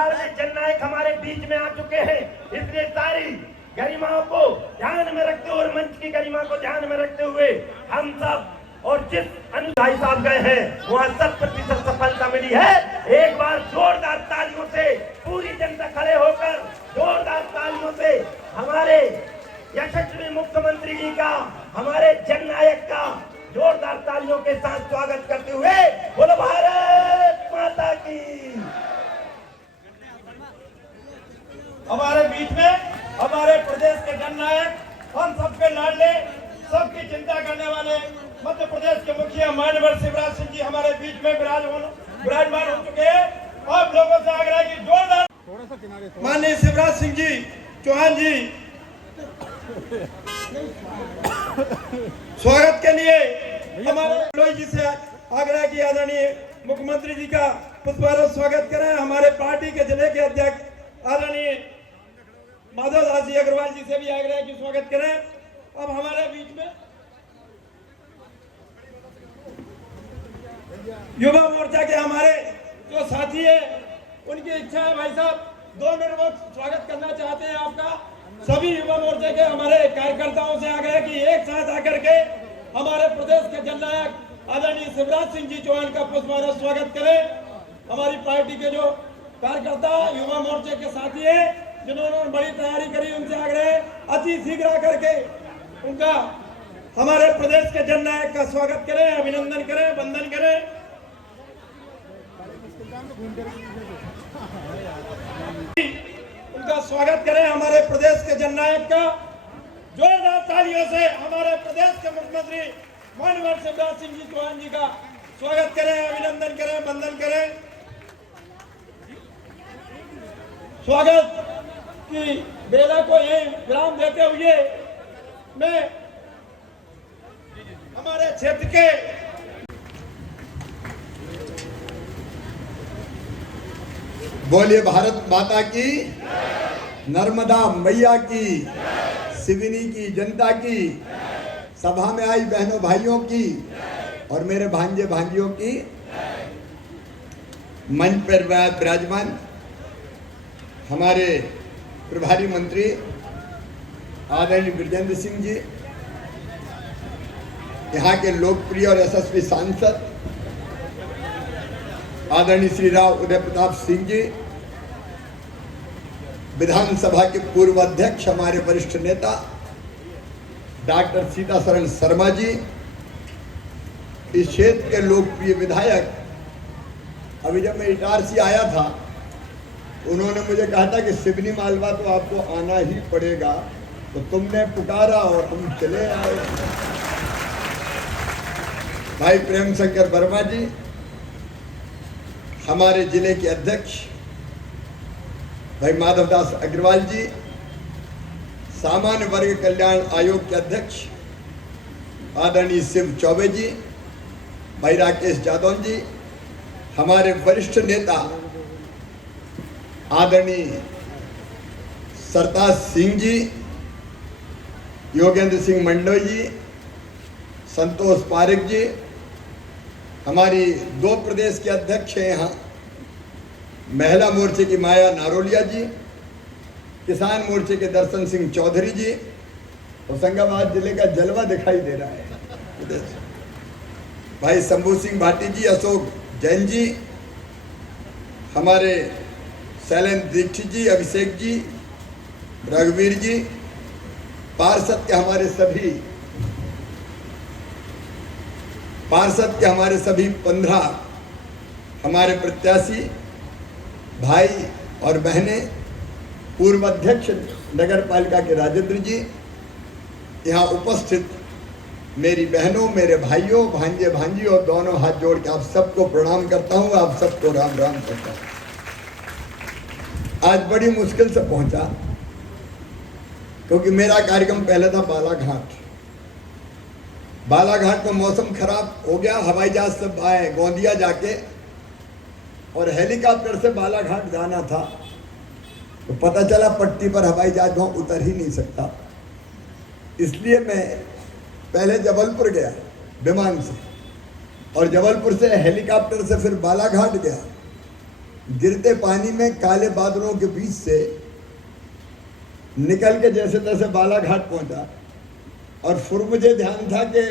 भारतीय जननायक हमारे बीच में आ चुके हैं। इसलिए सारी गरिमाओं को ध्यान में रखते हुए और मंच की गरिमा को ध्यान में रखते हुए हम सब और जिस भाई साहब गए हैं वहाँ 100% सफलता मिली है। एक बार जोरदार तालियों से पूरी जनता खड़े होकर जोरदार तालियों से हमारे यशस्वी मुख्यमंत्री जी का, हमारे जननायक का जोरदार तालियों के साथ स्वागत करते हुए बोलो भारत माता की। हमारे बीच में हमारे प्रदेश के जननायक, हम सबके लाडले, सबकी चिंता करने वाले मध्य प्रदेश के मुखिया माननीय शिवराज सिंह जी हमारे बीच में विराजमान हो चुके हैं। आप लोगों से आग्रह की जोरदार माननीय शिवराज सिंह जी चौहान जी स्वागत के लिए हमारे लोई जी से आग्रह की आदरणीय मुख्यमंत्री जी का पुष्पार्घ्य स्वागत करें। हमारे पार्टी के जिले के अध्यक्ष आदरणीय माधव दास जी अग्रवाल जी से भी आग्रह की स्वागत करें। अब हमारे बीच में युवा मोर्चा के हमारे जो साथी है, उनकी इच्छा है भाई साहब 2 मिनट वो स्वागत करना चाहते हैं आपका। सभी युवा मोर्चे के हमारे कार्यकर्ताओं से आग्रह की एक साथ आकर के हमारे प्रदेश के जननायक आदरणीय शिवराज सिंह जी चौहान का पुष्पार्घ्य स्वागत करें। हमारी पार्टी के जो कार्यकर्ता युवा मोर्चे के साथी हैं, जिन्होंने बड़ी तैयारी करी, उनसे आग्रह अति शीघ्र आकर के उनका हमारे प्रदेश के जननायक का स्वागत करें, अभिनंदन करें, वंदन करें। उनका स्वागत करें हमारे प्रदेश के जननायक का जोरदार तालियों से। हमारे प्रदेश के मुख्यमंत्री माननीय शिवराज सिंह जी चौहान जी का स्वागत करें, अभिनंदन करें, वंदन करें। स्वागत की बेला को ये विराम देते हुए मैं हमारे क्षेत्र के बोलिए भारत माता की, नर्मदा मैया की, सिवनी की जनता की, सभा में आई बहनों भाइयों की और मेरे भांजे भांजियों की, मंच पर विराजमान हमारे प्रभारी मंत्री आदरणीय ब्रजेंद्र सिंह जी, यहाँ के लोकप्रिय और यशस्वी सांसद आदरणीय श्री राव उदय प्रताप सिंह जी, विधानसभा के पूर्व अध्यक्ष हमारे वरिष्ठ नेता डॉक्टर सीतासरण शर्मा जी, इस क्षेत्र के लोकप्रिय विधायक। अभी जब मैं इटारसी आया था, उन्होंने मुझे कहा था कि सिवनी मालवा तो आपको आना ही पड़ेगा, तो तुमने पुकारा और हम चले आए। भाई प्रेम शंकर वर्मा जी, हमारे जिले के अध्यक्ष भाई माधवदास अग्रवाल जी, सामान्य वर्ग कल्याण आयोग के अध्यक्ष आदरणीय शिव चौबे जी, भाई राकेश यादव जी, हमारे वरिष्ठ नेता आदरणीय सरताज सिंह जी, योगेंद्र सिंह मंडोई जी, संतोष पारिक जी, हमारी 2 प्रदेश के अध्यक्ष हैं यहाँ, महिला मोर्चे की माया नारोलिया जी, किसान मोर्चे के दर्शन सिंह चौधरी जी, होशंगाबाद जिले का जलवा दिखाई दे रहा है, भाई शंभू सिंह भाटी जी, अशोक जैन जी, हमारे शैलेंद्र दीक्षित जी, अभिषेक जी, रघुवीर जी, पार्षद के हमारे सभी 15 हमारे प्रत्याशी भाई और बहनें, पूर्व अध्यक्ष नगर पालिका के राजेंद्र जी, यहाँ उपस्थित मेरी बहनों, मेरे भाइयों, भांजे भांजियों, दोनों हाथ जोड़ के आप सबको प्रणाम करता हूँ, आप सबको राम राम करता हूँ। आज बड़ी मुश्किल से पहुंचा, क्योंकि मेरा कार्यक्रम पहले था बालाघाट। बालाघाट में मौसम खराब हो गया, हवाई जहाज से आए गोंदिया जाके और हेलीकॉप्टर से बालाघाट जाना था, तो पता चला पट्टी पर हवाई जहाज वहाँ उतर ही नहीं सकता। इसलिए मैं पहले जबलपुर गया विमान से, और जबलपुर से हेलीकॉप्टर से फिर बालाघाट गया, गिरते पानी में काले बादलों के बीच से निकल के जैसे तैसे बालाघाट पहुंचा। और फिर मुझे ध्यान था कि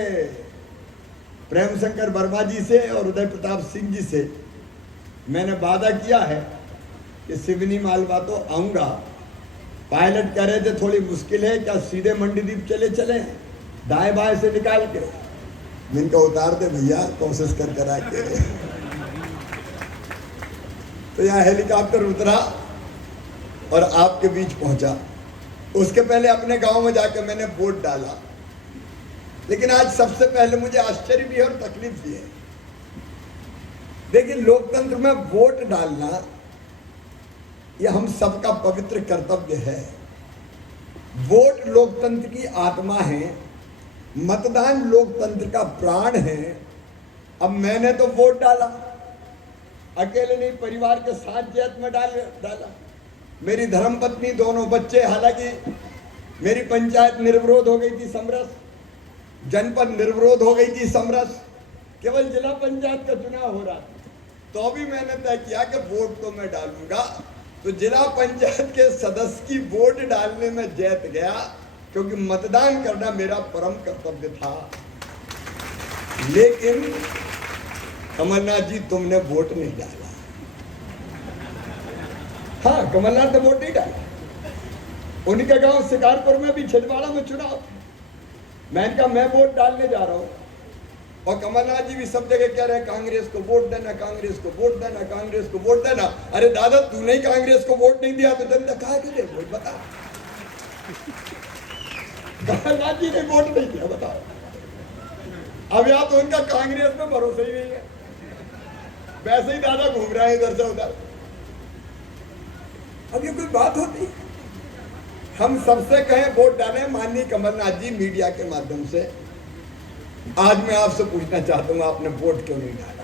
प्रेम शंकर वर्मा जी से और उदय प्रताप सिंह जी से मैंने वादा किया है कि सिवनी मालवा तो आऊंगा। पायलट कह रहे थे थोड़ी मुश्किल है, क्या सीधे मंडीदीप चले चले दाएं बाएं से निकाल के। मैंने कहा उतार दे भैया, कोशिश कर कर आके। तो यहाँ हेलीकॉप्टर उतरा और आपके बीच पहुंचा। उसके पहले अपने गांव में जाकर मैंने वोट डाला। लेकिन आज सबसे पहले मुझे आश्चर्य भी है और तकलीफ भी है। देखिए, लोकतंत्र में वोट डालना यह हम सबका पवित्र कर्तव्य है। वोट लोकतंत्र की आत्मा है, मतदान लोकतंत्र का प्राण है। अब मैंने तो वोट डाला, अकेले नहीं, परिवार के साथ जैत में डाला। मेरी धर्मपत्नी, दोनों बच्चे, हालांकि मेरी पंचायत निर्विरोध हो गई थी समरस, जनपद निर्विरोध हो गई थी समरस, केवल जिला पंचायत का चुनाव हो रहा था। तो भी मैंने तय किया कि वोट तो मैं डालूंगा। तो जिला पंचायत के सदस्य की वोट डालने में जीत गया, क्योंकि मतदान करना मेरा परम कर्तव्य था। लेकिन कमलनाथ जी, तुमने वोट नहीं डाला। हाँ, कमलनाथ ने वोट नहीं डाला। उनके गांव शिकारपुर में भी छिंदवाड़ा में चुनाव था। मैंने कहा मैं वोट डालने जा रहा हूँ, और कमलनाथ जी भी सब जगह कह रहे हैं कांग्रेस को वोट देना, कांग्रेस को वोट देना, कांग्रेस को वोट देना। अरे दादा, तूने ही कांग्रेस को वोट नहीं दिया तो जनता काहे के दे वोट, बता। कमलनाथ जी ने वोट नहीं दिया, बताओ। अब या तो उनका कांग्रेस में भरोसा ही नहीं है, वैसे ही दादा घूम रहा है इधर से उधर। अब ये कोई बात होती? हम सबसे कहें वोट डालें। माननीय कमलनाथ जी, मीडिया के माध्यम से आज मैं आपसे पूछना चाहता हूं, आपने वोट क्यों नहीं डाला?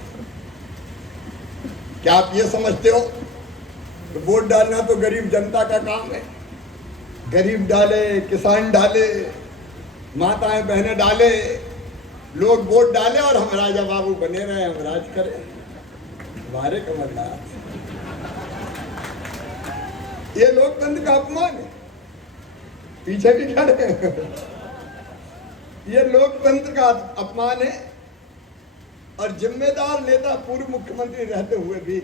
क्या आप ये समझते हो कि वोट डालना तो गरीब जनता का काम है? गरीब डाले, किसान डाले, माताएं बहनें डाले, लोग वोट डाले और हम राजा बाबू बने रहे, हम राज करें। हमारे कमलनाथ, ये लोकतंत्र का अपमान है। पीछे भी खड़े हैं। ये लोकतंत्र का अपमान है। और जिम्मेदार नेता, पूर्व मुख्यमंत्री रहते हुए भी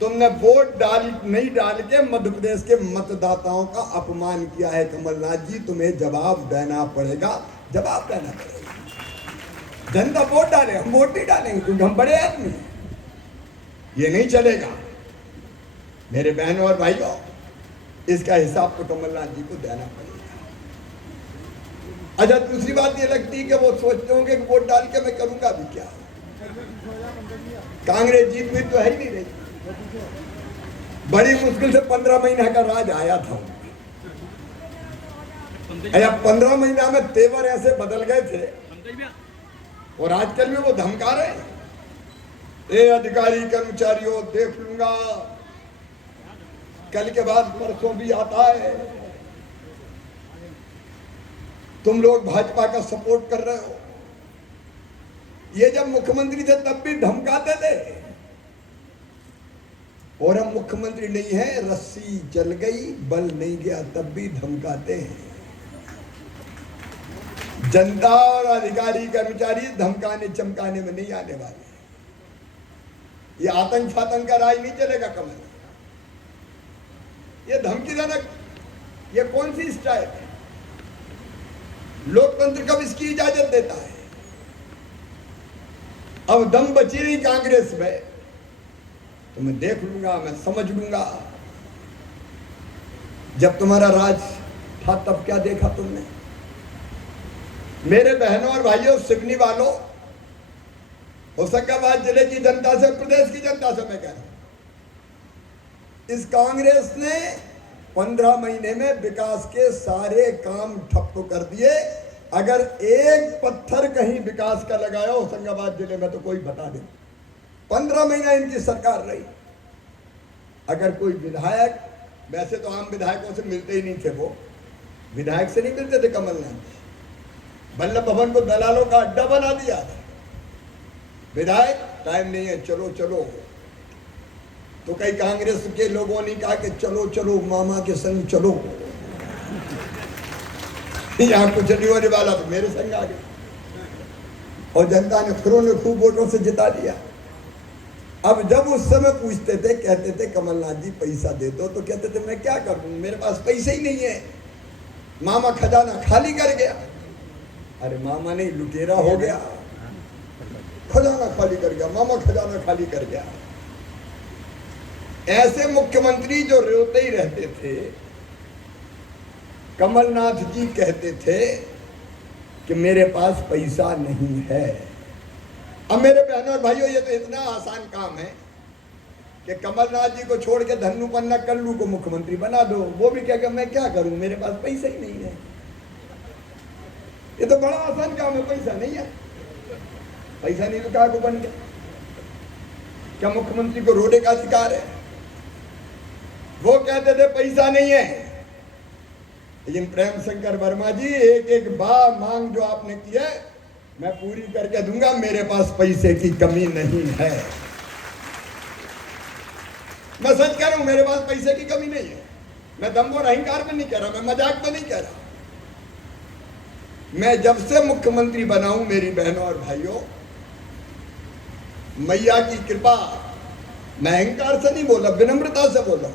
तुमने वोट नहीं डाल के मध्य प्रदेश के मतदाताओं का अपमान किया है। कमलनाथ जी, तुम्हें जवाब देना पड़ेगा, जवाब देना पड़ेगा। जनता वोट डाले, हम वोट नहीं डालेंगे क्योंकि हम बड़े आदमी हैं। ये नहीं चलेगा मेरे बहनों और भाइयों। इसका हिसाब तो कमलनाथ जी को देना पड़ेगा। अच्छा, दूसरी बात ये लगती है कि वो सोचते होंगे कि वोट डाल के मैं करूंगा भी क्या। कांग्रेस जीत हुई तो है ही नहीं रही। बड़ी मुश्किल से 15 महीने का राज आया था। 15 महीना में तेवर ऐसे बदल गए थे, और आजकल में वो धमका रहे हैं, ए अधिकारी कर्मचारियों, देख लूंगा, कल के बाद परसों भी आता है। तुम लोग भाजपा का सपोर्ट कर रहे हो। ये जब मुख्यमंत्री थे तब भी धमकाते थे, और हम मुख्यमंत्री नहीं है, रस्सी जल गई, बल नहीं गया, तब भी धमकाते हैं। जनता और अधिकारी कर्मचारी धमकाने चमकाने में नहीं आने वाले। ये आतंक फातंक का राज नहीं चलेगा कमल। ये धमकीजनक, ये कौन सी स्टाइल है? लोकतंत्र कब इसकी इजाजत देता है? अब दम बची नहीं कांग्रेस में तो मैं देख लूंगा, मैं समझ लूंगा। जब तुम्हारा राज था तब क्या देखा तुमने? मेरे बहनों और भाइयों, सिवनी वालों, होशंगाबाद जिले की जनता से, प्रदेश की जनता से मैं कह रहा हूं, इस कांग्रेस ने 15 महीने में विकास के सारे काम ठप कर दिए। अगर एक पत्थर कहीं विकास का लगाया होशंगाबाद जिले में तो कोई बता दे। 15 महीना इनकी सरकार रही। अगर कोई विधायक, वैसे तो आम विधायकों से मिलते ही नहीं थे, वो विधायक से नहीं मिलते थे कमलनाथ। वल्लभ भवन को दलालों का अड्डा बना दिया था। विधायक टाइम नहीं है, चलो चलो। तो कई कांग्रेस के लोगों ने कहा कि चलो चलो मामा के संग चलो। यहाँ कुछ नहीं होने वाला, तो मेरे संग आ गए और जनता ने फिर उन्हें खूब वोटों से जिता दिया। अब जब उस समय पूछते थे, कहते थे कमलनाथ जी पैसा दे दो, तो कहते थे मैं क्या करूं, मेरे पास पैसे ही नहीं है, मामा खजाना खाली कर गया। अरे मामा नहीं, लुटेरा हो गया, खजाना खाली कर गया, मामा खजाना खाली कर गया। ऐसे मुख्यमंत्री जो रोते ही रहते थे, कमलनाथ जी कहते थे कि मेरे पास पैसा नहीं है। अब मेरे बहनों और भाइयों, ये तो इतना आसान काम है कि कमलनाथ जी को छोड़ के धन्नू पन्ना कल्लू को मुख्यमंत्री बना दो। वो भी कहेगा मैं क्या करूं, मेरे पास पैसा ही नहीं है। ये तो बड़ा आसान काम है, पैसा नहीं है। पैसा नहीं तो कहाँ को बन गया? क्या मुख्यमंत्री को रोने का अधिकार है? वो कहते थे पैसा नहीं है, लेकिन प्रेम शंकर वर्मा जी एक एक मांग जो आपने की है मैं पूरी करके दूंगा, मेरे पास पैसे की कमी नहीं है। मैं सच कह रहा हूं, मेरे पास पैसे की कमी नहीं है। मैं दम्भ और अहंकार में नहीं कह रहा, मैं मजाक में नहीं कह रहा। मैं जब से मुख्यमंत्री बना हूं मेरी बहनों और भाइयों, मैया की कृपा, मैं अहंकार से नहीं बोला, विनम्रता से बोला,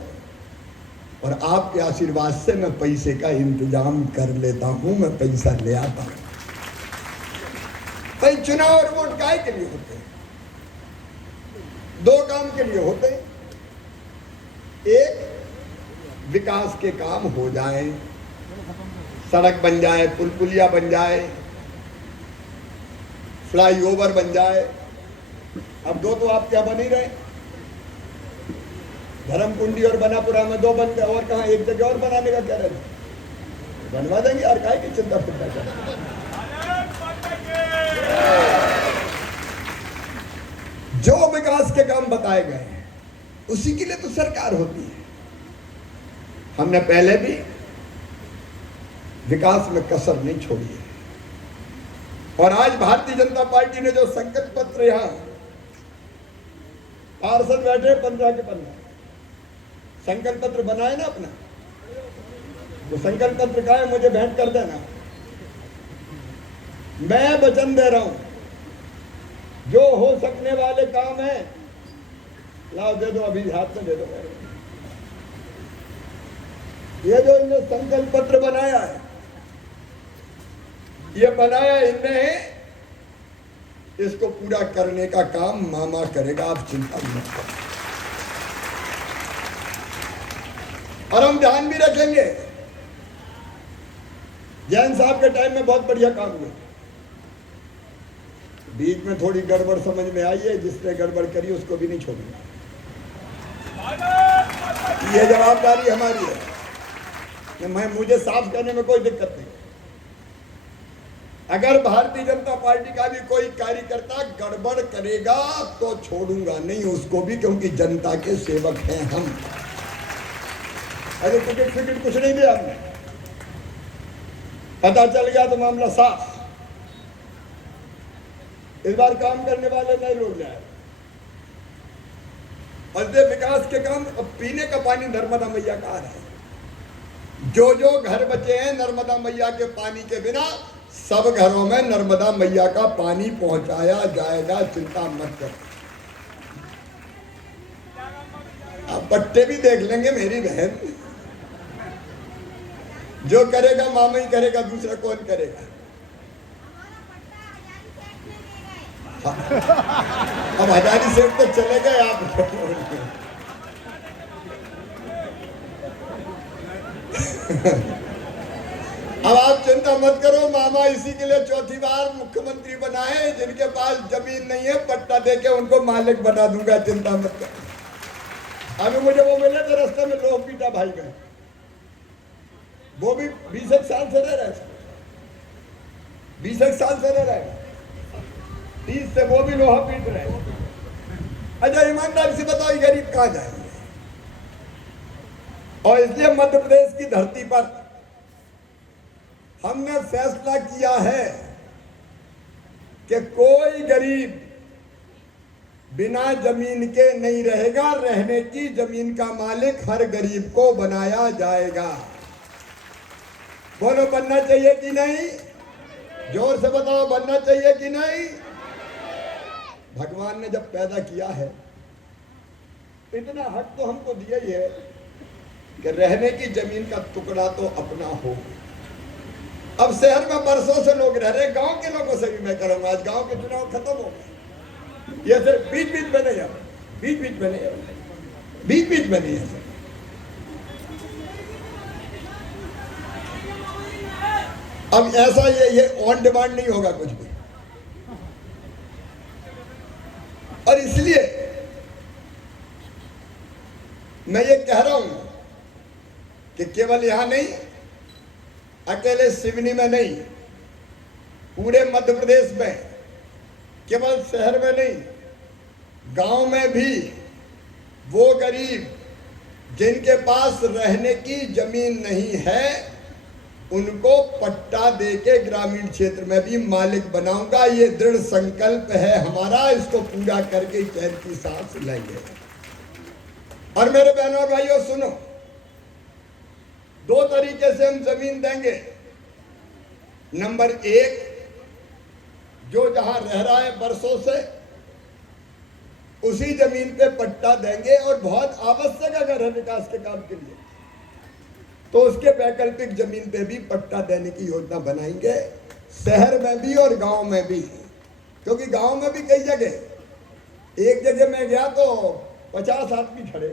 और आपके आशीर्वाद से मैं पैसे का इंतजाम कर लेता हूं, मैं पैसा ले आता हूं। भाई चुनाव और वोट काय के लिए होते हैं? दो काम के लिए होते हैं। एक, विकास के काम हो जाए, सड़क बन जाए, पुल पुलिया बन जाए, फ्लाईओवर बन जाए। अब दो तो आप क्या बन ही रहे, धर्मकुंडी और बनापुरा में दो बन गए, और कहाँ एक जगह और बनाने का क्या रहे? बनवा देंगे यार, काय की चिंता फिर कर। जो विकास के काम बताए गए हैं उसी के लिए तो सरकार होती है। हमने पहले भी विकास में कसर नहीं छोड़ी है, और आज भारतीय जनता पार्टी ने जो संकल्प पत्र, यहां पार्षद बैठे 15 के 15 संकल्प पत्र बनाए ना अपना, तो संकल्प पत्र का है मुझे भेंट कर देना। मैं वचन दे रहा हूं, जो हो सकने वाले काम है लाओ दे दो, अभी हाथ में दे दो। ये जो इन्होंने संकल्प पत्र बनाया है, ये बनाया इनने है, इसको पूरा करने का काम मामा करेगा, आप चिंता मत करो। और हम ध्यान भी रखेंगे, जैन साहब के टाइम में बहुत बढ़िया काम हुआ, बीच में थोड़ी गड़बड़ समझ में आई है, जिसने गड़बड़ करी उसको भी नहीं छोड़ेंगे। ये जवाबदारी हमारी है, मुझे साफ करने में कोई दिक्कत नहीं। अगर भारतीय जनता पार्टी का भी कोई कार्यकर्ता गड़बड़ करेगा तो छोड़ूंगा नहीं उसको भी, क्योंकि जनता के सेवक हैं हम। अरे टिकट कुछ नहीं दिया हमने, पता चल गया तो मामला साफ। इस बार काम करने वाले नहीं लोग जाए, और विकास के काम। अब पीने का पानी नर्मदा मैया का आ रहा है, जो जो घर बचे हैं नर्मदा मैया के पानी के बिना, सब घरों में नर्मदा मैया का पानी पहुंचाया जाएगा, चिंता मत करो। अब पट्टे भी देख लेंगे मेरी बहन, जो करेगा मामा ही करेगा, दूसरा कौन करेगा? अब हजारी सेठ तक चले गए आप। अब आप चिंता मत करो, मामा इसी के लिए चौथी बार मुख्यमंत्री बनाए, जिनके पास जमीन नहीं है पट्टा देके उनको मालिक बना दूंगा, चिंता मत करो। अभी मुझे वो मिले तो रास्ते में लोग पीटा भाई गए, वो भी 20 साल से रह रहे, 20 साल से रह रहे, 30 से वो भी लोहा पीट रहे। अच्छा ईमानदारी से बताओ, गरीब कहां जाएंगे? और इसलिए मध्य प्रदेश की धरती पर हमने फैसला किया है कि कोई गरीब बिना जमीन के नहीं रहेगा, रहने की जमीन का मालिक हर गरीब को बनाया जाएगा। बोलो बनना चाहिए कि नहीं? जोर से बताओ, बनना चाहिए कि नहीं? भगवान ने जब पैदा किया है इतना हक तो हमको दिया ही है कि रहने की जमीन का टुकड़ा तो अपना हो। अब शहर में बरसों से लोग रह रहे, गांव के लोगों से भी मैं करूंगा। आज गांव के चुनाव खत्म हो गए, ये सिर्फ बीच बीच में नहीं है, बीच बीच में नहीं है, बीच बीच में नहीं है। अब ऐसा ये ऑन डिमांड नहीं होगा कुछ भी। और इसलिए मैं ये कह रहा हूं कि केवल यहां नहीं, अकेले सिवनी में नहीं, पूरे मध्य प्रदेश में, केवल शहर में नहीं, गांव में भी वो गरीब जिनके पास रहने की जमीन नहीं है उनको पट्टा देके ग्रामीण क्षेत्र में भी मालिक बनाऊंगा। ये दृढ़ संकल्प है हमारा, इसको पूरा करके चैन की सांस लेंगे। और मेरे बहनों और भाइयों सुनो, दो तरीके से हम जमीन देंगे। नंबर एक, जो जहां रह रहा है बरसों से उसी जमीन पे पट्टा देंगे, और बहुत आवश्यक अगर है विकास के काम के लिए तो उसके वैकल्पिक जमीन पे भी पट्टा देने की योजना बनाएंगे, शहर में भी और गांव में भी। क्योंकि गांव में भी कई जगह, एक जगह मैं गया तो 50 आदमी खड़े,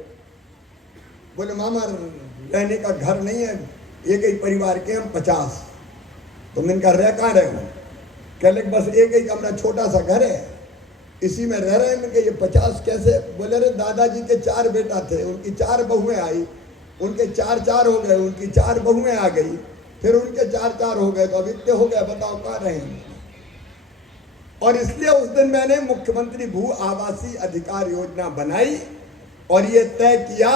बोले मामा रहने का घर नहीं है, एक ही परिवार के हम 50। तो मैंने कहा रह कहाँ रहे हो? कह ले बस एक ही कमरा छोटा सा घर है, इसी में रह रहे हैं। मैंने कहा ये 50 कैसे? बोले रे दादाजी के 4 बेटा थे, उनकी 4 बहुएं आई, उनके 4 हो गए, उनकी 4 बहुएं आ गई, फिर उनके 4 हो गए, तो अब इतने हो गए, बताओ कहाँ रहे हैं? और इसलिए उस दिन मैंने मुख्यमंत्री भू आवासीय अधिकार योजना बनाई और ये तय किया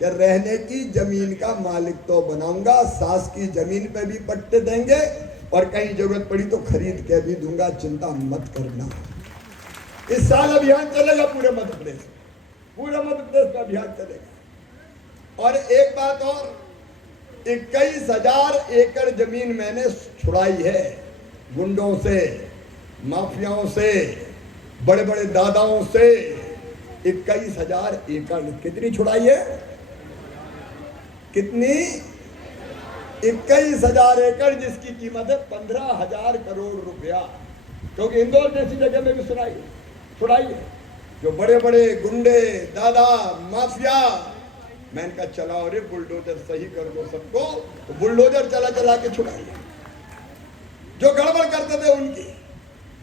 कि रहने की जमीन का मालिक तो बनाऊंगा, सास की जमीन पे भी पट्टे देंगे और कहीं जरूरत पड़ी तो खरीद के भी दूंगा, चिंता मत करना। इस साल अभियान चलेगा पूरे मध्य प्रदेश, पूरे मध्य प्रदेश में अभियान चलेगा। और एक बात और, 21,000 एकड़ जमीन मैंने छुड़ाई है गुंडों से, माफियाओं से, बड़े बड़े दादाओं से। 21,000 एकड़ कितनी छुड़ाई है? कितनी? 21,000 एकड़, जिसकी कीमत है 15,000 करोड़ रुपया। क्योंकि इंदौर जैसी जगह में भी छुड़ाई है, जो बड़े बड़े गुंडे, दादा, माफिया। मैंने कहा चलाओ रे बुलडोजर, सही कर दो सबको। तो बुलडोजर चला के छुड़ाई। जो गड़बड़ करते थे उनकी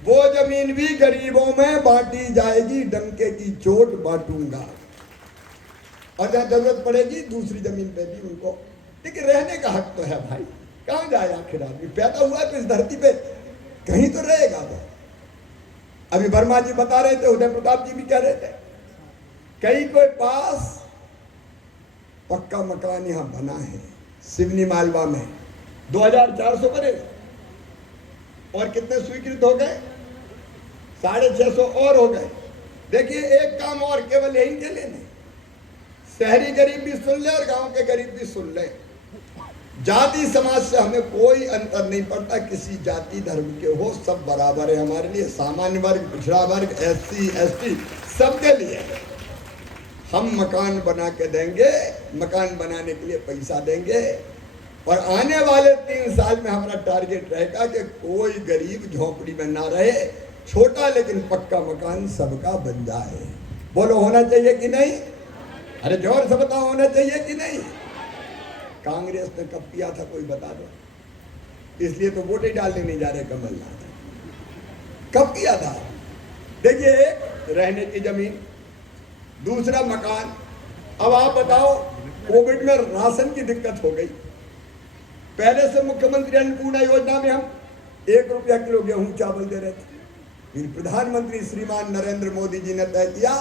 वो जमीन भी गरीबों में बांटी जाएगी, डंके की चोट बांटूंगा। और जहां जरूरत पड़ेगी दूसरी जमीन पे भी उनको। लेकिन रहने का हक तो है भाई, कहां जाए आखिर आदमी? पैदा हुआ है तो इस धरती पे कहीं तो रहेगा वो। अभी वर्मा जी बता रहे थे, उदय प्रताप जी भी कह रहे थे, कई कोई पास पक्का मकान यहां बना है सिवनी मालवा में 2400 बने, और कितने स्वीकृत हो गए? 650 और हो गए। देखिए एक काम और केवल यही के लिए नहीं, शहरी गरीब भी सुन ले और गांव के गरीब भी सुन ले। जाति समाज से हमें कोई अंतर नहीं पड़ता, किसी जाति धर्म के हो, सब बराबर है हमारे लिए। सामान्य वर्ग, पिछड़ा वर्ग, SC ST सबके लिए हम मकान बना के देंगे, मकान बनाने के लिए पैसा देंगे। और आने वाले 3 साल में हमारा टारगेट रहेगा कि कोई गरीब झोपड़ी में ना रहे, छोटा लेकिन पक्का मकान सबका बन जाए। बोलो होना चाहिए कि नहीं? अरे जोर से बताओ, होना चाहिए कि नहीं? कांग्रेस ने कब किया था कोई बता दो, इसलिए तो वोट ही डालने नहीं जा रहे कमलनाथ। कब किया था? देखिए, एक रहने की जमीन, दूसरा मकान। अब आप बताओ, कोविड में राशन की दिक्कत हो गई। पहले से मुख्यमंत्री अन्नपूर्णा योजना में हम 1 रुपया किलो गेहूं चावल दे रहे थे। फिर प्रधानमंत्री श्रीमान नरेंद्र मोदी जी ने तय किया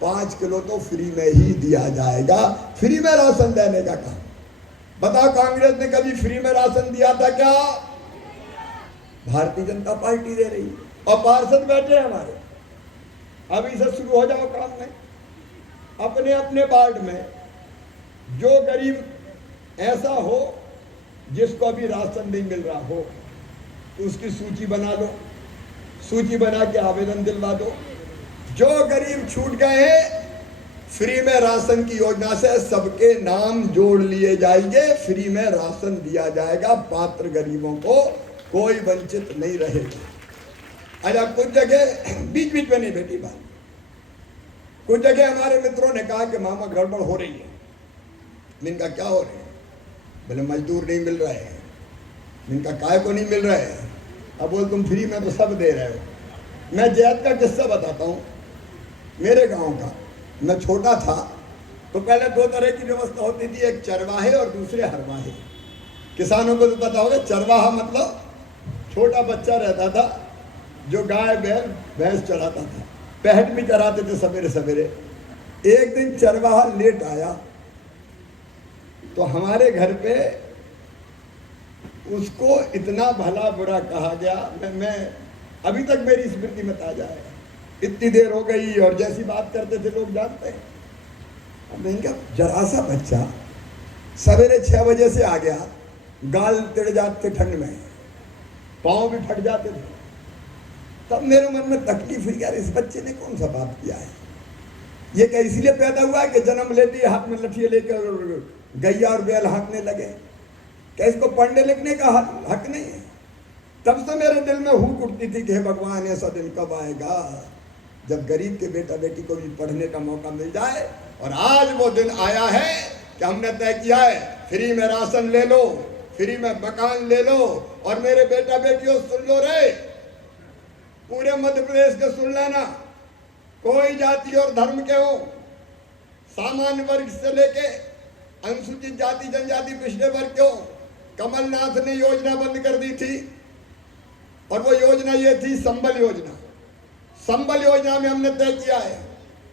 5 किलो तो फ्री में ही दिया जाएगा। फ्री में राशन देने का काम। बताओ, कांग्रेस ने कभी फ्री में राशन दिया था क्या? भारतीय जनता पार्टी दे रही है। और पार्षद बैठे हैं हमारे, अभी से शुरू हो जाओ काम में। अपने अपने वार्ड में जो गरीब ऐसा हो जिसको अभी राशन नहीं मिल रहा हो, तो उसकी सूची बना लो, सूची बना के आवेदन दिलवा दो। जो गरीब छूट गए हैं, फ्री में राशन की योजना से सबके नाम जोड़ लिए जाएंगे, फ्री में राशन दिया जाएगा, पात्र गरीबों को कोई वंचित नहीं रहेगा। अच्छा, कुछ जगह बीच बीच में नहीं बेटी बात, कुछ जगह हमारे मित्रों ने कहा कि मामा गड़बड़ हो रही है। इनका क्या हो रहा है? बोले मजदूर नहीं मिल रहे हैं। इनका काय को नहीं मिल रहे हैं? अब बोल तुम फ्री में तो सब दे रहे हो। मैं जैत का किस्सा बताता हूँ, मेरे गांव का। मैं छोटा था तो पहले दो तरह की व्यवस्था होती थी, एक चरवाहे और दूसरे हरवाहे। किसानों को तो पता होगा, चरवाहा मतलब छोटा बच्चा रहता था जो गाय बैल भैंस चराता था, पहट भी चराते थे सवेरे सवेरे। एक दिन चरवाहा लेट आया तो हमारे घर पे उसको इतना भला बुरा कहा गया, मैं अभी तक मेरी स्मृति में ताजा है। इतनी देर हो गई और जैसी बात करते थे लोग जानते हैं। अब मैंने कहा जरा सा बच्चा सवेरे 6 बजे से आ गया, गाल तिड़ जाते ठंड में, पाँव भी फट जाते थे। तब मेरे मन में तकलीफ हुई, यार इस बच्चे ने कौन सा पाप किया है? ये क्या इसलिए पैदा हुआ है कि जन्म लेते ही हाथ में लठिए लेकर गैया और बैल हाँकने लगे? क्या इसको पढ़ने लिखने का हक नहीं है? तब से मेरे दिल में हुक उठती थी कि हे भगवान, ऐसा दिन कब आएगा जब गरीब के बेटा बेटी को भी पढ़ने का मौका मिल जाए। और आज वो दिन आया है कि हमने तय किया है, फ्री में राशन ले लो, फ्री में मकान ले लो। और मेरे बेटा बेटियों सुन लो रे, पूरे मध्य प्रदेश के सुन लेना, कोई जाति और धर्म के हो, सामान्य वर्ग से लेके अनुसूचित जाति जनजाति पिछड़े वर्ग के हो, कमलनाथ ने योजना बंद कर दी थी। और वो योजना ये थी संबल योजना। संबल योजना में हमने तय किया है,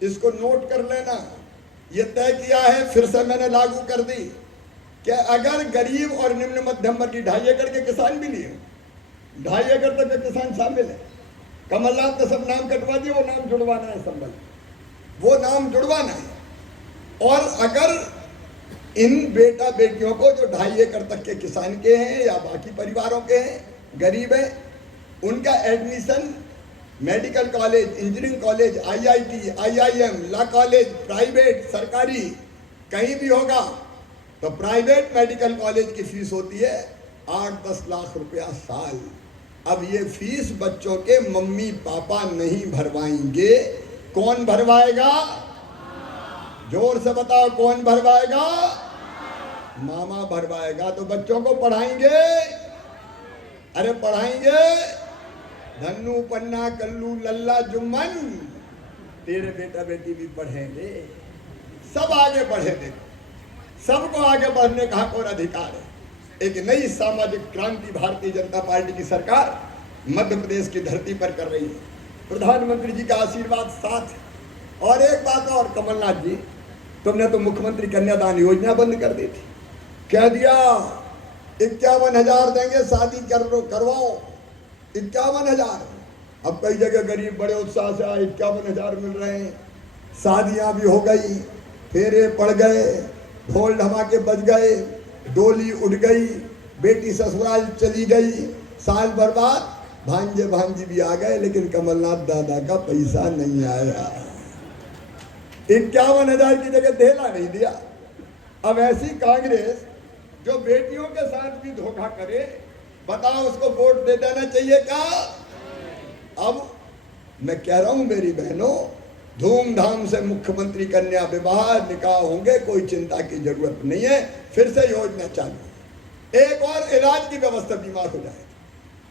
इसको नोट कर लेना, ये तय किया है, फिर से मैंने लागू कर दी कि अगर गरीब और निम्न मध्यम वर्ग की 2.5 एकड़ के किसान भी लिए, 2.5 एकड़ तक के किसान शामिल है। कमलनाथ ने सब नाम कटवा दिए, वो नाम जुड़वाना है, संबल वो नाम जुड़वाना है। और अगर इन बेटा बेटियों को जो 2.5 एकड़ तक के किसान के हैं या बाकी परिवारों के हैं, गरीब है, उनका admission medical college, engineering college, IIT, IIM, law college, private सरकारी कहीं भी होगा तो प्राइवेट मेडिकल कॉलेज की फीस होती है 8-10 लाख रुपया साल। अब ये फीस बच्चों के मम्मी पापा नहीं भरवाएंगे, कौन भरवाएगा? जोर से बताओ, कौन भरवाएगा? मामा भरवाएगा। तो बच्चों को पढ़ाएंगे, अरे पढ़ाएंगे। धन्नू पन्ना कल्लू लल्ला जुम्मन, तेरे बेटा बेटी भी पढ़ेंगे, सब आगे बढ़ेंगे। सबको आगे बढ़ने का हक और अधिकार है। एक नई सामाजिक क्रांति भारतीय जनता पार्टी की सरकार मध्य प्रदेश की धरती पर कर रही है, प्रधानमंत्री जी का आशीर्वाद साथ है। और एक बात और, कमलनाथ जी, तुमने तो मुख्यमंत्री कन्यादान योजना बंद कर दी थी, कह दिया 51,000 देंगे, शादी करवाओ। 51,000। अब कई जगह गरीब बड़े उत्साह से आए, 51,000 मिल रहे हैं, शादियां भी हो गई, फेरे पड़ गए, ढोल धमाके बज गए, डोली उड़ गई, बेटी ससुराल चली गई, साल बर्बाद, भांजे भांजी भी आ गए, लेकिन कमलनाथ दादा का पैसा नहीं आया। 51,000 की जगह धेला नहीं दिया। अब ऐसी कांग्रेस जो बेटियों के साथ भी धोखा करे, बताओ उसको वोट दे देना चाहिए क्या? अब मैं कह रहा हूं मेरी बहनों, धूमधाम से मुख्यमंत्री कन्या विवाह निकाह होंगे, कोई चिंता की जरूरत नहीं है। फिर से योजना चालू। एक और इलाज की व्यवस्था, बीमार हो जाए,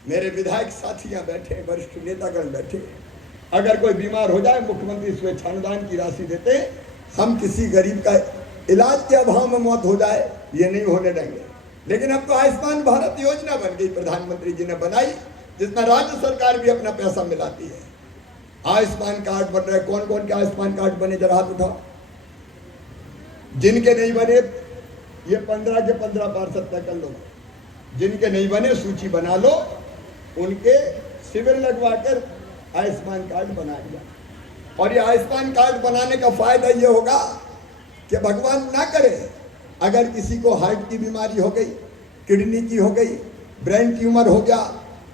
मेरे विधायक साथियां बैठे, वरिष्ठ नेतागण बैठे, अगर कोई बीमार हो जाए मुख्यमंत्री स्वेच्छानुदान की राशि देते। हम किसी गरीब का इलाज के अभाव में मौत हो जाए ये नहीं होने देंगे। लेकिन अब तो आयुष्मान भारत योजना बन गई, प्रधानमंत्री जी ने बनाई, जिसमें राज्य सरकार भी अपना पैसा मिलाती है। आयुष्मान कार्ड बन रहे, कौन कौन के आयुष्मान कार्ड बने जरा हाथ उठाओ। जिनके नहीं बने ये 15 के 15 पार्षद तय कर लो, जिनके नहीं बने सूची बना लो, उनके शिविर लगवा कर आयुष्मान कार्ड बना दिया। और ये आयुष्मान कार्ड बनाने का फायदा ये होगा कि भगवान ना करे अगर किसी को हार्ट की बीमारी हो गई, किडनी की हो गई, ब्रेन ट्यूमर हो गया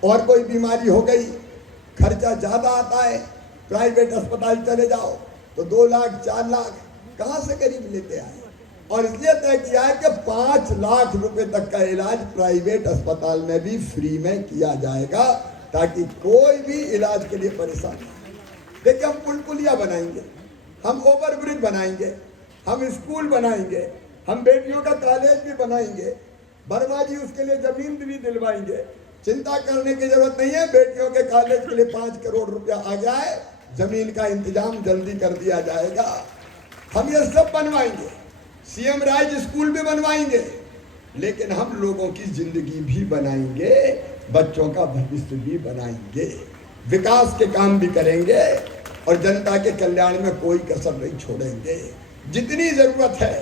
और कोई बीमारी हो गई, खर्चा ज़्यादा आता है, प्राइवेट अस्पताल चले जाओ तो 2 लाख 4 लाख कहाँ से गरीब लेते आए। और इसलिए तय किया है कि 5 लाख रुपए तक का इलाज प्राइवेट अस्पताल में भी फ्री में किया जाएगा ताकि कोई भी इलाज के लिए परेशान ना हो। देखिए, हम पुल पुलिया बनाएंगे, हम ओवरब्रिज बनाएंगे, हम स्कूल बनाएंगे, हम बेटियों का कॉलेज भी बनाएंगे, वर्मा जी उसके लिए जमीन भी दिलवाएंगे। चिंता करने की जरूरत नहीं है, बेटियों के कॉलेज के लिए 5 करोड़ रुपया आ गया है, जमीन का इंतजाम जल्दी कर दिया जाएगा। हम ये सब बनवाएंगे, सीएम राज स्कूल भी बनवाएंगे, लेकिन हम लोगों की जिंदगी भी बनाएंगे, बच्चों का भविष्य भी बनाएंगे, विकास के काम भी करेंगे और जनता के कल्याण में कोई कसर नहीं छोड़ेंगे। जितनी जरूरत है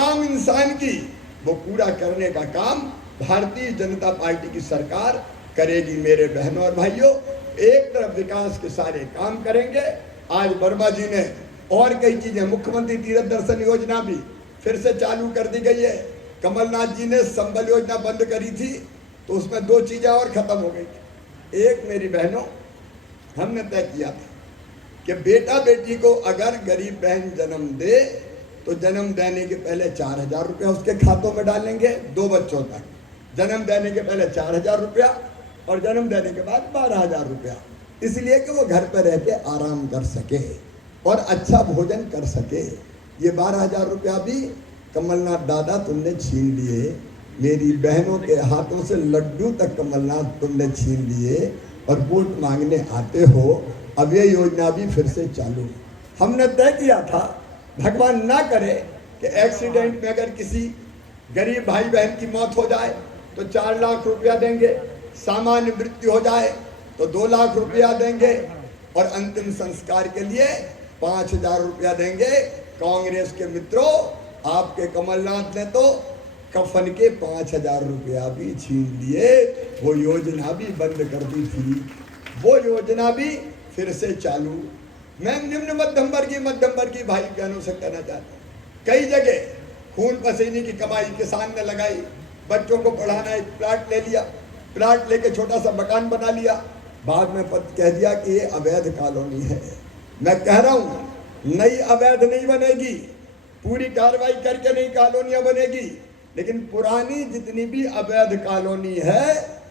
आम इंसान की वो पूरा करने का काम भारतीय जनता पार्टी की सरकार करेगी। मेरे बहनों और भाइयों, एक तरफ विकास के सारे काम करेंगे। आज वर्मा जी ने और कई चीजें, मुख्यमंत्री तीर्थ दर्शन योजना भी फिर से चालू कर दी गई है। कमलनाथ जी ने संबल योजना बंद करी थी तो उसमें 2 चीजें और खत्म हो गई थी। एक, मेरी बहनों, हमने तय किया था कि बेटा बेटी को अगर गरीब बहन जन्म दे तो जन्म देने के पहले 4,000 रुपया उसके खातों में डालेंगे, 2 बच्चों तक। जन्म देने के पहले 4,000 रुपया और जन्म देने के बाद 12,000 रुपया, इसलिए कि वो घर पर रह के आराम कर सके और अच्छा भोजन कर सके। ये 12,000 रुपया भी कमलनाथ दादा तुमने छीन लिए, मेरी बहनों के हाथों से लड्डू तक कमलनाथ तुमने छीन लिए और वोट मांगने आते हो। अब ये योजना भी फिर से चालू। हमने तय किया था, भगवान ना करे कि एक्सीडेंट में अगर किसी गरीब भाई बहन की मौत हो जाए तो 4 लाख रुपया देंगे, सामान्य मृत्यु हो जाए तो 2 लाख रुपया देंगे और अंतिम संस्कार के लिए 5,000 रुपया देंगे। कांग्रेस के मित्रों, आपके कमलनाथ ने तो कफन के 5,000 रुपया भी छीन लिए, वो योजना भी बंद कर दी थी, वो योजना भी फिर से चालू। मैं निम्न मध्यम वर्गीय भाई बहनों से कहना चाहता हूँ, कई जगह खून पसीने की कमाई किसान ने लगाई, बच्चों को पढ़ाना, एक प्लाट ले लिया, प्लाट लेके छोटा सा मकान बना लिया, बाद में कह दिया कि ये अवैध कॉलोनी है। मैं कह रहा हूँ, नई अवैध नहीं बनेगी, पूरी कार्रवाई करके नई कॉलोनियां बनेगी, लेकिन पुरानी जितनी भी अवैध कॉलोनी है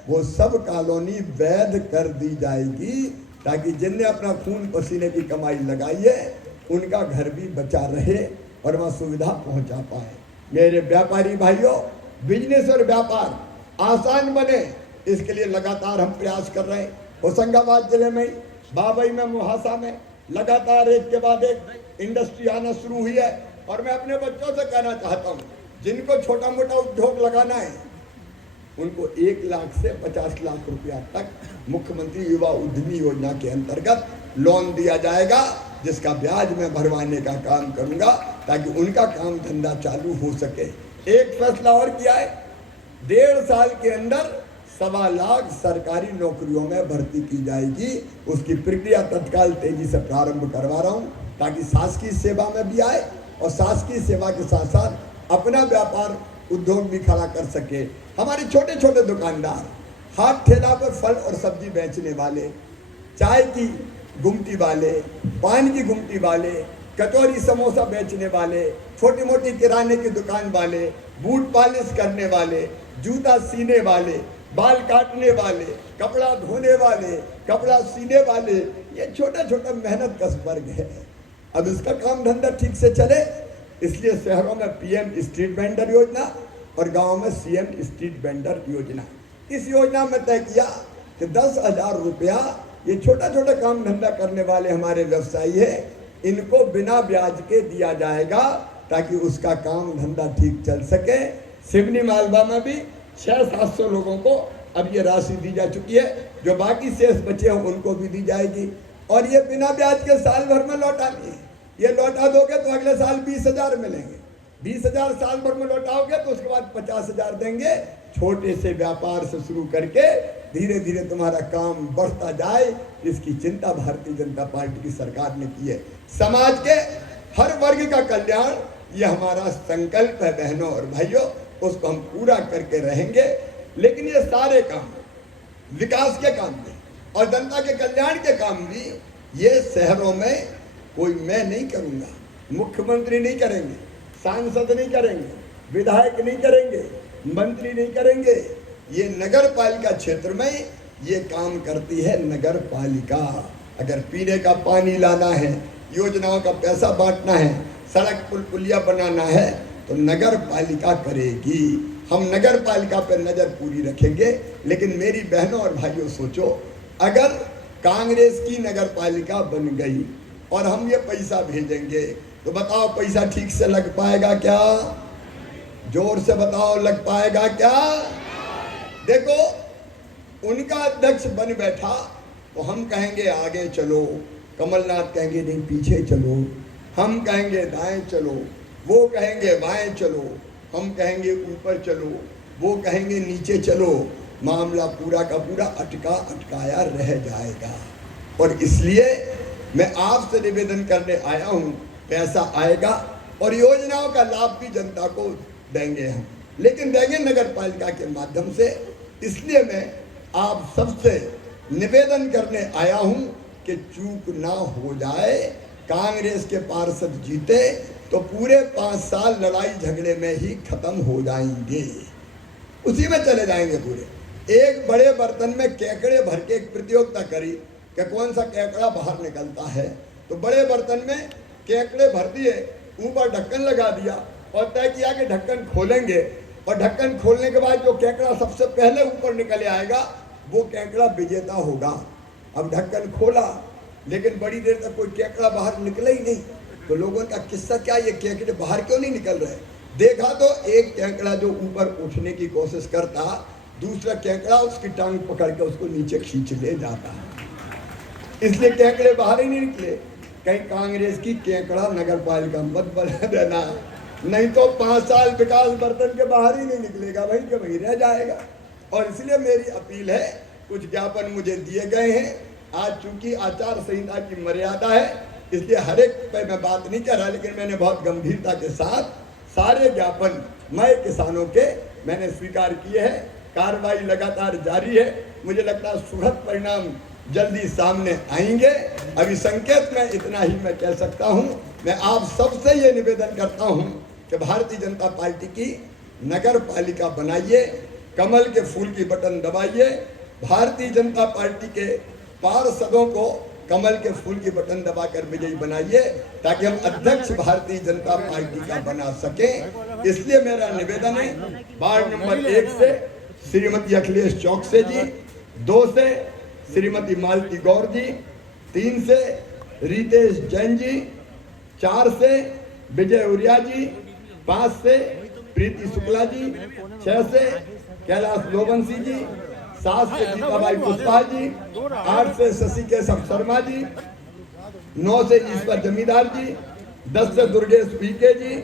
वो सब कॉलोनी वैध कर दी जाएगी ताकि जिनने अपना खून पसीने की कमाई लगाई है उनका घर भी बचा रहे और वहाँ सुविधा पहुँचा पाए। मेरे व्यापारी भाइयों, बिजनेस और व्यापार आसान बने, इसके लिए लगातार हम प्रयास कर रहे हैं। होशंगाबाद जिले में, बाबई में, मुहासा में लगातार एक के बाद एक इंडस्ट्री आना शुरू हुई है और मैं अपने बच्चों से कहना चाहता हूँ, जिनको छोटा मोटा उद्योग लगाना है उनको 1 लाख से 50 लाख रुपया तक मुख्यमंत्री युवा उद्यमी योजना के अंतर्गत लोन दिया जाएगा, जिसका ब्याज मैं भरवाने का काम करूंगा ताकि उनका काम धंधा चालू हो सके। एक फैसला और किया है, 1.5 साल के अंदर 1.25 लाख सरकारी नौकरियों में भर्ती की जाएगी। उसकी प्रक्रिया तत्काल तेजी से प्रारंभ करवा रहा हूँ ताकि शासकीय सेवा में भी आए और शासकीय सेवा के साथ साथ अपना व्यापार उद्योग भी खड़ा कर सके। हमारे छोटे छोटे दुकानदार, हाथ ठेला पर फल और सब्जी बेचने वाले, चाय की गुमटी वाले, पान की गुमटी वाले, कचौरी समोसा बेचने वाले, छोटी मोटी किराने की दुकान वाले, बूट पॉलिश करने वाले, जूता सीने वाले, बाल काटने वाले, कपड़ा धोने वाले, कपड़ा सीने वाले, ये छोटा छोटा मेहनत कश वर्ग है। अब इसका काम धंधा ठीक से चले, इसलिए शहरों में पीएम स्ट्रीट वेंडर योजना और गांव में सीएम स्ट्रीट वेंडर योजना। इस योजना में तय किया कि 10,000 रुपया ये छोटा छोटा काम धंधा करने वाले हमारे व्यवसायी है, इनको बिना ब्याज के दिया जाएगा ताकि उसका काम धंधा ठीक चल सके। सिवनी मालवा में भी 600-700 लोगों को अब ये राशि दी जा चुकी है, जो बाकी शेष बचे हैं उनको भी दी जाएगी और ये बिना ब्याज के साल भर में लौटानी है। ये लौटा दोगे तो अगले साल 20,000 मिलेंगे, 20,000 साल भर में लौटाओगे तो उसके बाद 50,000 देंगे। छोटे से व्यापार से शुरू करके धीरे धीरे तुम्हारा काम बढ़ता जाए, इसकी चिंता भारतीय जनता पार्टी की सरकार ने की है। समाज के हर वर्ग का कल्याण ये हमारा संकल्प है बहनों और भाइयों, उसको हम पूरा करके रहेंगे। लेकिन ये सारे काम विकास के काम भी और जनता के कल्याण के काम भी ये शहरों में कोई मैं नहीं करूंगा, मुख्यमंत्री नहीं करेंगे, सांसद नहीं करेंगे, विधायक नहीं करेंगे, मंत्री नहीं करेंगे। ये नगर पालिका क्षेत्र में ये काम करती है नगर पालिका। अगर पीने का पानी लाना है, योजनाओं का पैसा बांटना है, सड़क पुल पुलिया बनाना है तो नगर पालिका करेगी। हम नगर पालिका पर नजर पूरी रखेंगे। लेकिन मेरी बहनों और भाइयों सोचो, अगर कांग्रेस की नगर पालिका बन गई और हम ये पैसा भेजेंगे तो बताओ पैसा ठीक से लग पाएगा क्या? जोर से बताओ, लग पाएगा क्या? देखो, उनका अध्यक्ष बन बैठा तो हम कहेंगे आगे चलो, कमलनाथ कहेंगे नहीं पीछे चलो, हम कहेंगे दाएं चलो, वो कहेंगे बाएं चलो, हम कहेंगे ऊपर चलो, वो कहेंगे नीचे चलो। मामला पूरा का पूरा अटकाया रह जाएगा। और इसलिए मैं आपसे निवेदन करने आया हूँ, पैसा आएगा और योजनाओं का लाभ भी जनता को देंगे हम, लेकिन देंगे नगर पालिका के माध्यम से। इसलिए मैं आप सबसे निवेदन करने आया हूँ कि चूक ना हो जाए। कांग्रेस के पार्षद जीते तो पूरे 5 साल लड़ाई झगड़े में ही खत्म हो जाएंगे, उसी में चले जाएंगे पूरे। एक बड़े बर्तन में केकड़े भर के एक प्रतियोगिता करी कि कौन सा केकड़ा बाहर निकलता है, तो बड़े बर्तन में केकड़े भर दिए, ऊपर ढक्कन लगा दिया और तय किया कि ढक्कन खोलेंगे, और ढक्कन खोलने के बाद जो केकड़ा सबसे पहले ऊपर निकल आएगा वो केकड़ा विजेता होगा। अब ढक्कन खोला लेकिन बड़ी देर तक कोई केकड़ा बाहर निकला ही नहीं, तो लोगों का किस्सा क्या, ये केकड़े बाहर क्यों नहीं निकल रहे? देखा तो एक केकड़ा जो ऊपर उठने की कोशिश करता, दूसरा केकड़ा उसकी टांग पकड़ के उसको नीचे खींच ले जाता, इसलिए केकड़े बाहर ही नहीं निकले। कहीं कांग्रेस की केकड़ा नगर पालिका मत बना देना, नहीं तो 5 साल विकास बर्तन के बाहर ही नहीं निकलेगा, वहीं के वहीं रह जाएगा। और इसलिए मेरी अपील है, कुछ ज्ञापन मुझे दिए गए हैं, आज चूंकि आचार संहिता की मर्यादा है इसलिए हर एक पे मैं बात नहीं कर रहा, लेकिन मैंने बहुत गंभीरता के साथ सारे ज्ञापन मैं किसानों के मैंने स्वीकार किए हैं। कार्रवाई लगातार जारी है, मुझे लगता है सुखद परिणाम जल्दी सामने आएंगे। अभी संकेत में इतना ही मैं कह सकता हूं। मैं आप सबसे ये निवेदन करता हूं कि भारतीय जनता पार्टी की नगर पालिका बनाइए, कमल के फूल की बटन दबाइए, भारतीय जनता पार्टी के पार्षदों को कमल के फूल की बटन दबाकर विजयी बनाइए, ताकि हम अध्यक्ष भारतीय जनता पार्टी का बना सकें। इसलिए मेरा निवेदन है, वार्ड नंबर 1 से श्रीमती अखिलेश चौकसे जी, 2 से श्रीमती मालती गौर जी, 3 से रितेश जैन जी, 4 से विजय उरिया जी, 5 से प्रीति शुक्ला जी, 6 से कैलाश लोबंसी जी, 7 से गीताबाई पुष्पा जी, 8 से शशि केशव शर्मा जी, 9 से ईश्वर जमींदार जी, 10 से दुर्गेश पीके जी,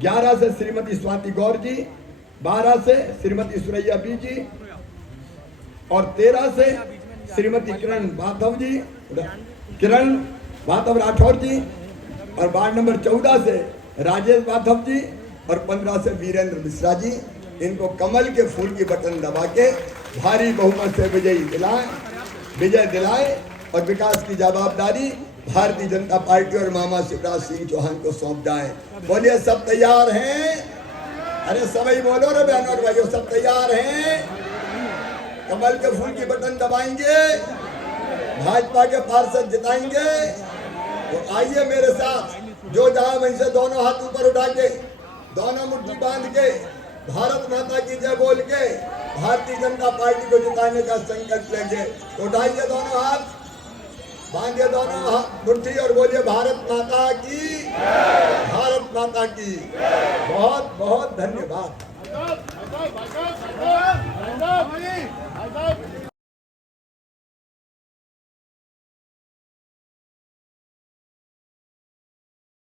11 से श्रीमती स्वाति गौर जी, 12 से श्रीमती सुरैया बी जी और 13 से श्रीमती किरण बाथव राठौर जी, और वार्ड नंबर 14 से राजेश बाथव जी और 15 से वीरेंद्र मिश्रा जी। इनको कमल के फूल की बटन दबा के भारी बहुमत से विजय दिलाए और विकास की जवाबदारी भारतीय जनता पार्टी और मामा शिवराज सिंह चौहान को सौंप जाए। बोलिए सब तैयार हैं? अरे सभी बोलो रे बहनों और भाइयों, सब तैयार हैं? कमल के फूल की बटन दबाएंगे, भाजपा के पार्षद जिताएंगे। तो आइए मेरे साथ, जो जहां वहीं से दोनों हाथ ऊपर उठा के, दोनों मुट्ठी बांध के, भारत माता की जय बोल के भारतीय जनता पार्टी को जिताने का संकल्प लेंगे। उठाइए दोनों हाथ, बांधिए दोनों हाथ मुट्ठी और बोलिए भारत माता की, भारत माता की। बहुत बहुत धन्यवाद।